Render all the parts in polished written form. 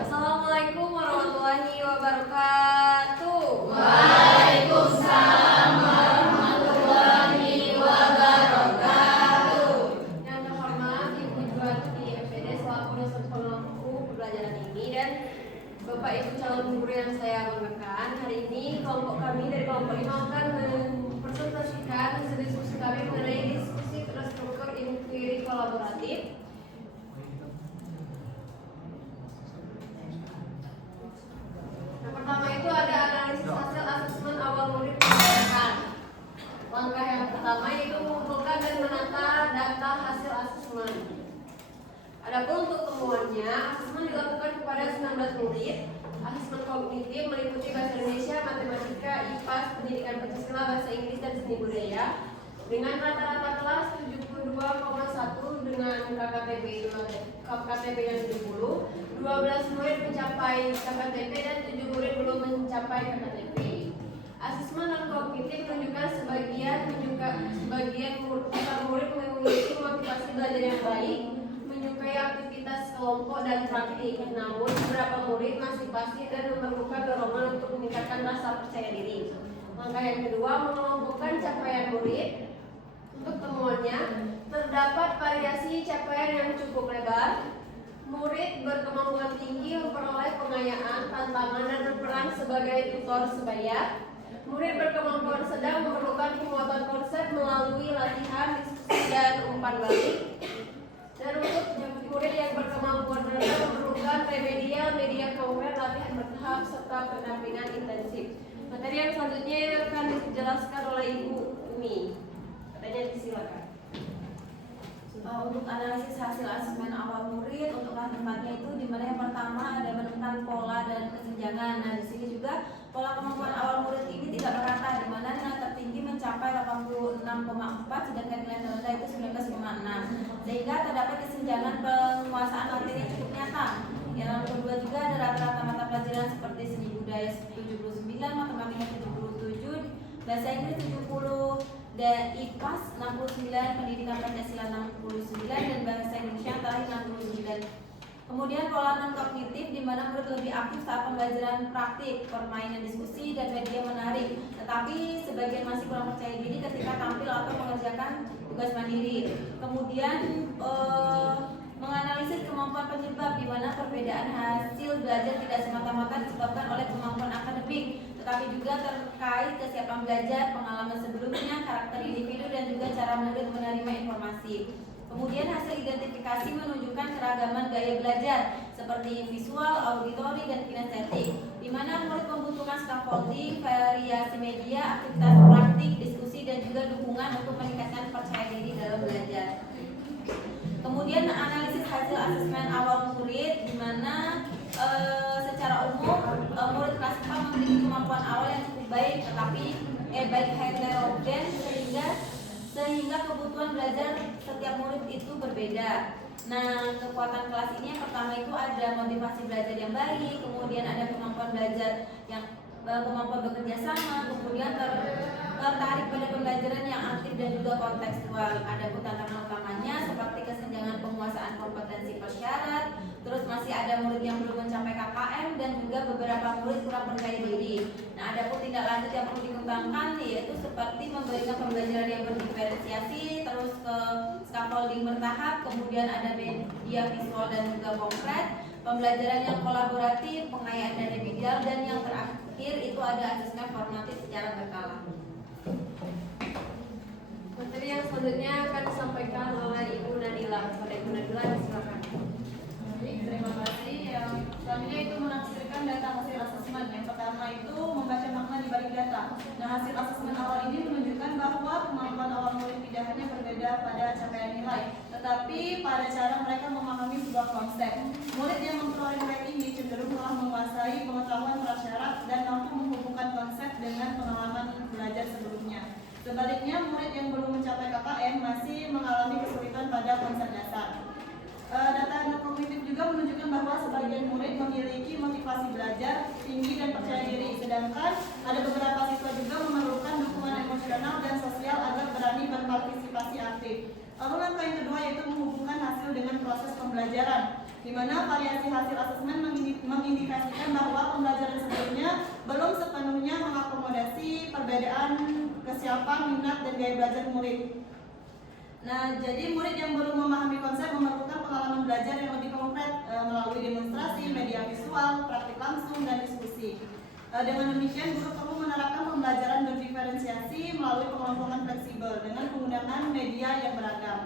Assalamualaikum warahmatullahi wabarakatuh. Waalaikumsalam warahmatullahi wabarakatuh. Yang terhormat Ibu Juwati MPD selaku dosen pemangku pembelajaran ini dan Bapak Ibu calon guru yang saya banggakan, hari ini kelompok kami dari kelompok 5 akan mempresentasikan hasil diskusi kami mengenai diskusi terstruktur inquiry kolaboratif. Pertama itu ada analisis hasil asesmen awal murid pendidikan. Langkah yang pertama yaitu mengumpulkan dan menata data hasil asesmen. Adapun untuk temuannya, asesmen dilakukan kepada 19 murid. Asesmen kognitif meliputi bahasa Indonesia, matematika, IPA, pendidikan Pancasila, bahasa Inggris dan seni budaya dengan rata-rata kelas 72,1 dengan KKTB yang 70. 12 murid mencapai KKTB dan 7 murid belum mencapai KKTB. Asesmen non kognitif menunjukkan sebagian murid memiliki motivasi belajar yang baik, menyukai aktivitas kelompok dan praktik. Namun beberapa murid masih pasif dan memerlukan dorongan untuk meningkatkan rasa percaya diri. Langkah yang kedua, mengelompokkan capaian murid. Untuk temuannya, terdapat variasi capaian yang cukup lebar. Murid berkemampuan tinggi memperoleh pengayaan, tantangan, dan berperan sebagai tutor sebaya. Murid berkemampuan sedang memerlukan penguatan konsep melalui latihan, diskusi, dan umpan balik. Dan untuk murid yang berkemampuan rendah memerlukan remedial, media konkret, latihan bertahap, serta pendampingan intensif. Materi yang selanjutnya akan dijelaskan oleh Ibu Umi. Katanya disilakan. Untuk analisis hasil asesmen awal murid untuk kelas 4-nya itu dimana yang pertama ada menemukan pola dan kesenjangan. Nah di sini juga pola kemampuan awal murid ini tidak merata, dimana nilai tertinggi mencapai 86,4 sedangkan nilai terendah itu 19,6, sehingga terdapat kesenjangan penguasaan materi yang cukup nyata. Yang kedua juga ada rata-rata mata pelajaran seperti seni budaya 79, matematika 77, bahasa Inggris 70, dan IPA 69, pendidikan Pancasila 69, dan bahasa Indonesia terakhir 69. Kemudian pola non kognitif di mana murid lebih aktif saat pembelajaran praktik, permainan diskusi, dan media menarik. Tetapi sebagian masih kurang percaya diri ketika tampil atau mengerjakan tugas mandiri. Kemudian menganalisis kemampuan penyebab di mana perbedaan hasil belajar tidak semata-mata disebabkan oleh kemampuan akademik, tetapi juga terkait kesiapan belajar, pengalaman sebelumnya, karakter individu, dan juga cara murid menerima informasi. Kemudian hasil identifikasi menunjukkan keragaman gaya belajar seperti visual, auditori, dan kinestetik, di mana murid membutuhkan scaffolding, variasi media, aktivitas praktik, diskusi, dan juga dukungan untuk meningkatkan percaya diri dalam belajar. Kemudian analisis hasil asesmen awal murid, di mana secara umum murid kelas 4 memiliki kemampuan awal yang cukup baik, tetapi baik heterogen sehingga kebutuhan belajar setiap murid itu berbeda. Nah, kekuatan kelas ini yang pertama itu ada motivasi belajar yang baik, kemudian ada kemampuan belajar yang kemampuan bekerja sama, kemudian tertarik pada pembelajaran yang aktif dan juga kontekstual. Ada tantangan utamanya seperti kesenjangan penguasaan kompetensi persyarat, terus masih ada murid yang belum mencapai KKM, dan juga beberapa murid kurang percaya diri. Nah, ada pun tindak lanjut yang perlu dikembangkan yaitu seperti memberikan pembelajaran yang berdiferensiasi, terus ke scaffolding bertahap, kemudian ada media visual dan juga konkret, pembelajaran yang kolaboratif, pengayaan dan remedial, dan yang terakhir itu ada asesmen formatif secara berkala. Materi yang selanjutnya akan disampaikan oleh Ibu Nadila. Pada Ibu Nadila, silakan. Baik, terima kasih. Yang selanjutnya itu menafsirkan data hasil asesmen. Yang pertama itu membaca makna di balik data. Nah, hasil asesmen awal ini menunjukkan bahwa kemampuan awal murid tidak hanya berbeda pada capaian nilai, nilai, tetapi pada cara mereka memahami sebuah konsep. Murid yang memperoleh nilai tinggi cenderung telah menguasai pengetahuan prasyarat dan mampu menghubungkan konsep dengan pengalaman belajar sebelumnya. Sebaliknya, murid yang belum mencapai KKM masih mengalami kesulitan pada konsep dasar. Data kognitif juga menunjukkan bahwa sebagian murid memiliki motivasi belajar tinggi dan percaya diri, sedangkan ada beberapa siswa juga memerlukan dukungan emosional dan sosial agar berani berpartisipasi aktif. Lalu langkah yang kedua yaitu menghubungkan hasil dengan proses pembelajaran, di mana variasi hasil asesmen mengindikasikan bahwa pembelajaran sebelumnya belum sepenuhnya mengakomodasi perbedaan kesiapan, minat, dan gaya belajar murid. Nah, jadi murid yang belum memahami konsep memerlukan pengalaman belajar yang lebih konkret melalui demonstrasi, media visual, praktik langsung, dan diskusi. Dengan demikian, guru perlu menerapkan pembelajaran berdiferensiasi melalui pengelompokan fleksibel dengan penggunaan media yang beragam.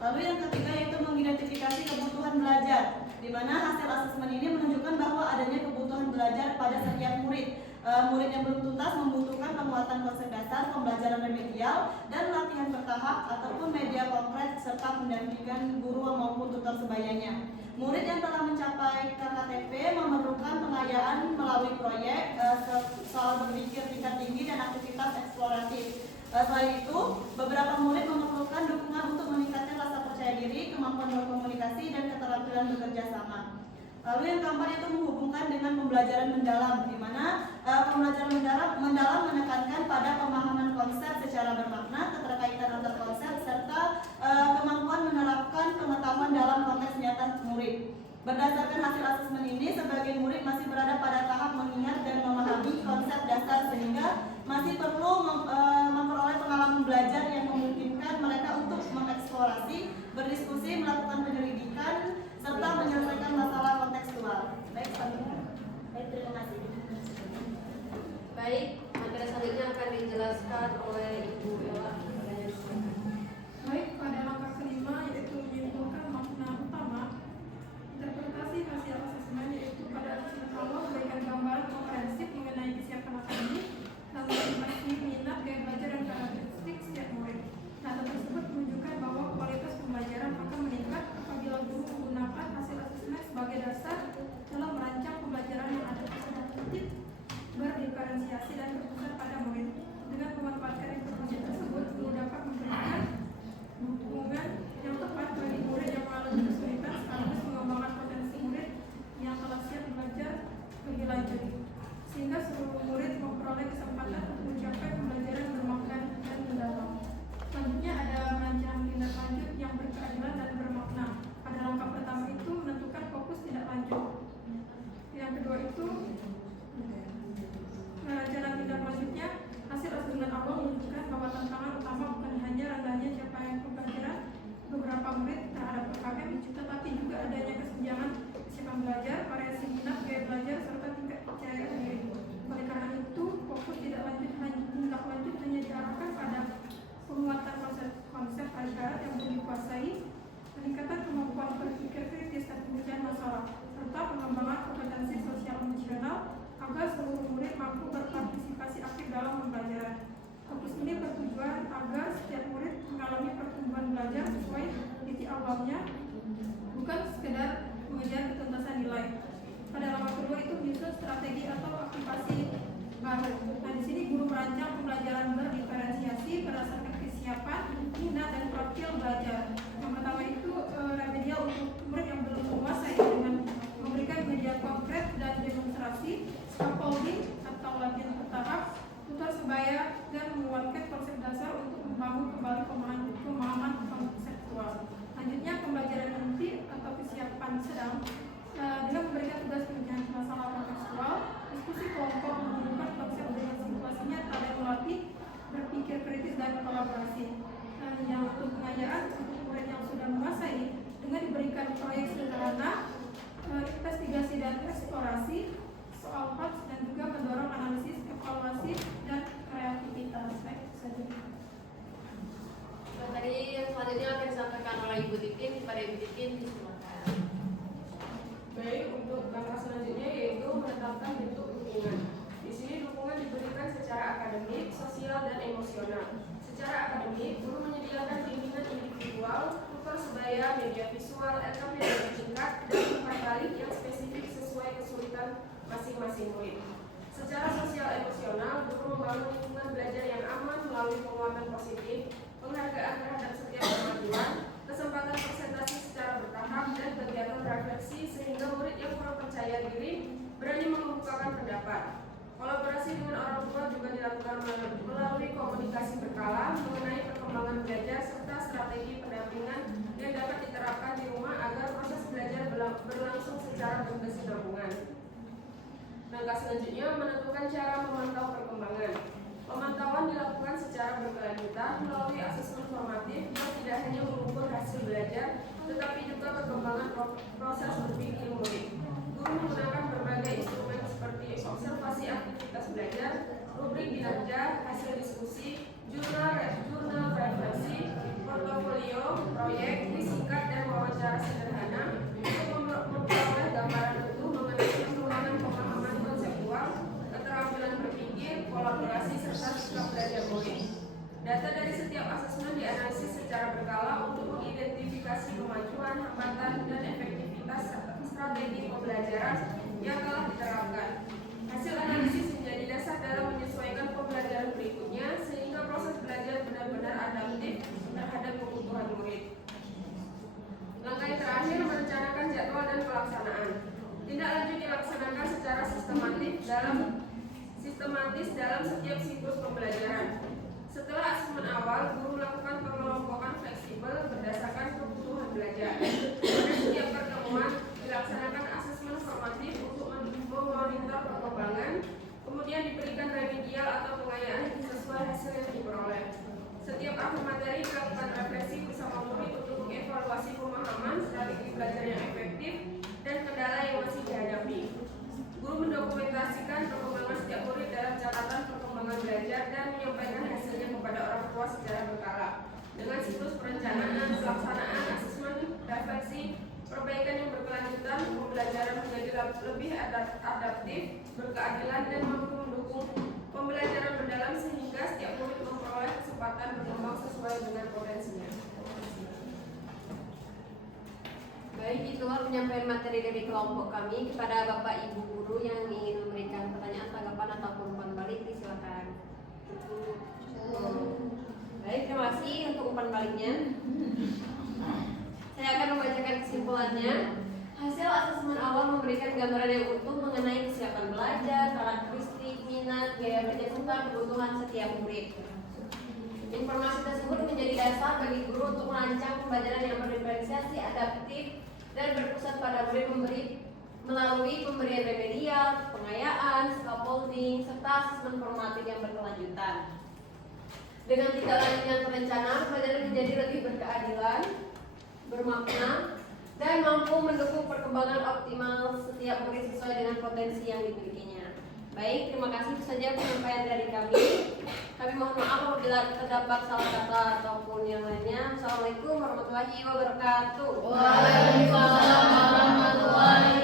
Lalu yang ketiga yaitu mengidentifikasi kebutuhan belajar, di mana hasil asesmen ini menunjukkan bahwa adanya kebutuhan belajar pada setiap murid. Murid yang belum tuntas membutuhkan penguatan konsep dasar, pembelajaran remedial, dan latihan bertahap ataupun media konkret serta pendampingan guru maupun tutor sebayanya. Murid yang telah mencapai KKTP memerlukan pengayaan melalui proyek, soal berpikir tingkat tinggi, dan aktivitas eksploratif. Selain itu, beberapa murid memerlukan dukungan untuk meningkatkan rasa percaya diri, kemampuan berkomunikasi, dan keterampilan bekerja sama. Lalu yang keempat itu menghubungkan dengan pembelajaran mendalam, di mana pembelajaran mendalam menekankan pada pemahaman konsep secara bermakna, keterkaitan antar konsep, serta kemampuan menerapkan pengetahuan dalam konteks nyata murid. Berdasarkan hasil asesmen ini, sebagian murid masih berada pada tahap mengingat dan memahami konsep dasar sehingga masih perlu memperoleh pengalaman belajar yang memungkinkan mereka untuk mengeksplorasi, berdiskusi, melakukan penyelidikan, serta menyelesaikan masalah kontekstual. Baik, terima kasih. Baik, materi selanjutnya akan dijelaskan oleh Ibu Ella. Baik, pada langkah kelima yaitu menyimpulkan makna utama interpretasi hasil asesmen, yaitu pada asesmen awal memberikan gambaran komprehensif mengenai kesiapan akademik, motivasi, minat, gaya belajar, dan karakteristik setiap murid. Data tersebut menunjukkan bahwa kualitas pembelajaran akan meningkat apabila guru menggunakan hasil asesmen sebagai dasar dalam merancang pembelajaran yang ada adaptif, berdiferensiasi, dan berpusat pada murid. Dengan memanfaatkan informasi tersebut, guru dapat memberikan dukungan yang tepat bagi murid yang mengalami kesulitan, sekaligus mengembangkan potensi murid yang telah siap belajar lebih lanjut, sehingga seluruh murid memperoleh kesempatan untuk mencapai pembelajaran bermakna dan mendalam. Selanjutnya ada merancang tindak lanjut yang berkeadilan dan bermakna. Pada langkah pertama itu menentukan fokus tindak lanjut. Yang kedua itu rencana tindak lanjutnya. Hasil asesmen awal menunjukkan bahwa tantangan utama bukan hanya rendahnya capaian pembelajaran beberapa murid terhadap KKM, tetapi juga adanya kesenjangan kesiapan belajar, variasi minat, gaya belajar, serta tingkat percaya diri. Oleh karena itu, fokus tindak lanjut hanya diarahkan pada penguatan konsep prasyarat yang belum dikuasai, peningkatan kemampuan berpikir kritis dan pemecahan masalah, serta pengembangan kompetensi sosial emosional agar seluruh murid mampu berpartisipasi aktif dalam pembelajaran. Fokus ini bertujuan agar setiap murid mengalami pertumbuhan belajar sesuai titik awalnya, bukan sekedar mengejar ketuntasan nilai. Pada langkah kedua itu menyusun strategi atau aktivasi baru. Nah, di sini guru merancang pembelajaran berdiferensiasi berdasarkan kesiapan, minat, dan profil belajar. Yang pertama itu remedial untuk murid yang belum menguasai dengan memberikan media konkret dan demonstrasi, scaffolding atau latihan bertahap, tutor sebaya, dan menguatkan konsep dasar untuk membangun kembali pemahaman konseptual. Selanjutnya pembelajaran inti atau kesiapan sedang dengan memberikan tugas pemecahan masalah kontekstual, diskusi kelompok, menghubungkan konsep dengan situasinya, dan melatih berpikir kritis dan kolaborasi. Yang untuk pengayaan untuk murid yang sudah menguasai dengan diberikan proyek sederhana, investigasi dan eksplorasi, soal hoax, dan juga mendorong analisis, evaluasi, dan kreativitas. Baik, itu saja. Materi yang selanjutnya akan disampaikan oleh Ibu Titin. Pada Ibu Titin, disilakan. Baik, untuk langkah selanjutnya yaitu menetapkan bentuk dukungan. Di sini dukungan diberikan secara akademik, sosial, dan emosional. Secara akademik, guru menyediakan bimbingan individual, persebaya, media visual, LKP dan tingkat, dan umpan balik yang spesifik sesuai kesulitan masing-masing murid. Secara sosial emosional, guru membangun lingkungan belajar yang aman melalui penguatan positif, penghargaan terhadap setiap kemajuan, kesempatan presentasi secara bertahap, dan kegiatan refleksi sehingga murid yang kurang percaya diri berani mengemukakan pendapat. Kolaborasi dengan orang tua juga dilakukan melalui komunikasi berkala mengenai perkembangan belajar serta strategi pendampingan yang dapat diterapkan di rumah agar proses belajar berlangsung secara berkesinambungan. Langkah selanjutnya menentukan cara memantau perkembangan. Pemantauan dilakukan secara berkelanjutan melalui asesmen formatif yang tidak hanya mengukur hasil belajar, tetapi juga perkembangan proses berpikir murid. Guru menggunakan berbagai instrumen seperti observasi aktivitas belajar, rubrik kinerja, hasil diskusi, jurnal refleksi, portofolio, proyek, singkat dan wawancara sederhana untuk memperoleh gambaran utuh mengenai perkembangan pemahaman konseptual, keterampilan berpikir, kolaborasi serta sikap belajar murid. Data dari setiap asesmen dianalisis secara berkala untuk mengidentifikasi kemajuan, hambatan, dan efektivitas strategi pembelajaran yang telah diterapkan. Hasil analisis menjadi dasar dalam menyesuaikan pembelajaran berikutnya sehingga proses belajar benar-benar adaptif terhadap kebutuhan murid. Langkah yang terakhir merencanakan jadwal dan pelaksanaan. Tindak lanjut dilaksanakan secara sistematis dalam setiap siklus pembelajaran. Setelah asesmen awal, guru lakukan pengelompokan fleksibel berdasarkan kebutuhan belajar. Pada setiap pertemuan dilaksanakan asesmen formatif untuk memonitor perkembangan, kemudian diberikan remedial atau pengayaan sesuai hasil yang diperoleh. Setiap akhir materi dilakukan refleksi bersama murid untuk mengevaluasi pemahaman, strategi belajar yang efektif, dan kendala yang masih dihadapi. Guru mendokumentasikan perkembangan setiap murid dalam catatan perkembangan belajar dan menyampaikan hasilnya kepada orang tua secara berkala. Dengan siklus perencanaan, pelaksanaan, asesmen, refleksi, perbaikan yang berkelanjutan, pembelajaran menjadi lebih adaptif, berkeadilan, dan mampu mendukung pembelajaran mendalam sehingga setiap murid memperoleh kesempatan berkembang sesuai dengan potensinya. Baik, itulah penyampaian materi dari kelompok kami. Kepada Bapak Ibu guru yang ingin memberikan pertanyaan, tanggapan, ataupun umpan balik, silakan. Baik, terima kasih untuk umpan baliknya. Saya akan membacakan kesimpulannya. Hasil asesmen awal memberikan gambaran yang utuh mengenai kesiapan belajar, karakteristik, minat, gaya belajar, serta kebutuhan setiap murid. Informasi tersebut menjadi dasar bagi guru untuk merancang pembelajaran yang berdiferensiasi, adaptif, dan berpusat pada murid melalui pemberian remedial, pengayaan, scaffolding, serta asesmen formatif yang berkelanjutan. Dengan tindak lanjut yang terencana, pembelajaran menjadi lebih berkeadilan, bermakna, dan mampu mendukung perkembangan optimal setiap murid sesuai dengan potensi yang dimilikinya. Baik, terima kasih. Itu saja penyampaian dari kami. Kami mohon maaf apabila terdapat salah kata ataupun yang lainnya. Assalamualaikum warahmatullahi wabarakatuh. Waalaikumsalam warahmatullahi